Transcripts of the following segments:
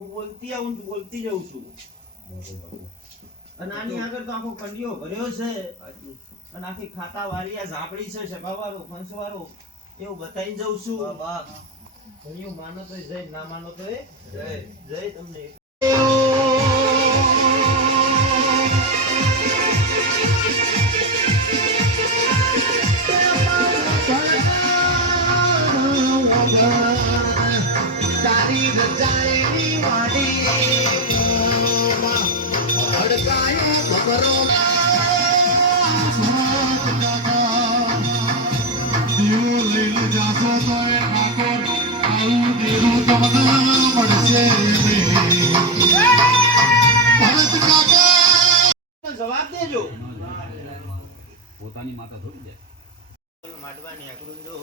હું બોલતી આવું બોલતી જઉં છું. અને આની આગળ તો આખો કંડિયો ભર્યો છે. અને આખી ખાતા વાળી આ ઝાપડી છે સભાવાળો ફંસવાળો એવું બતાવી જઉં છું. ભણ્યું માનો તો જય ના માનો તો જય. જય તમને. તારી રજાઈની જવાબ દેજો પોતાની માતા થોડી જાય માટવાની આકડું જો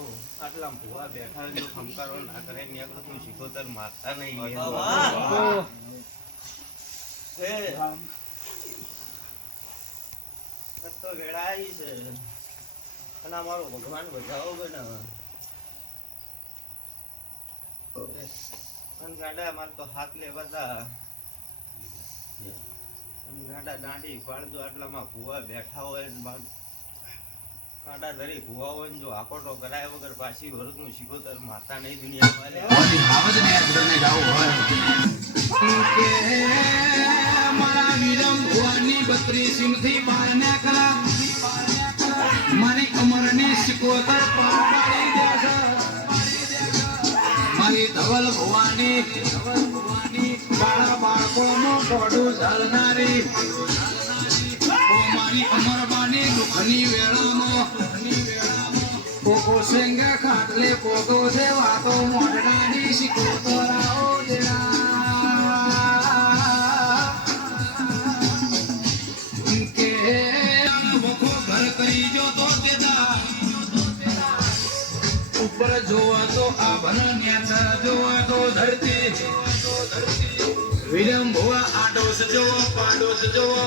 આટલા ભૂવા બેઠા જો ખમકારો ના કરે ને આકડું તું શીખોતર મારતા નહીં તો વેળાઈ છે. અને અમારો ભગવાન બજાવો બનાવે અને ગાડા અમારે તો હાથ લેવા તા. ગાડા દાંડી પાડજો આટલામાં ભૂવા બેઠા હોય ને ધરી ભૂવા જો આકોટો કરાય વગર પાછી ભરતનું શીખોતર માતા નહીં દુનિયામાં મારા દેશે. મારી ધવલ ભુવાની ધવલ ભુવાની, બાળ બાળકોનું દુઃખની વેળામાં કોકો મોઢડાની સિકોતરાઓ જેડા. તો ઉપર જોવા તો આભણ ન્યાચા જોવા તો ધરતી. વિરમ ભુવા આડોશ જોવો, પાડોશ જોવો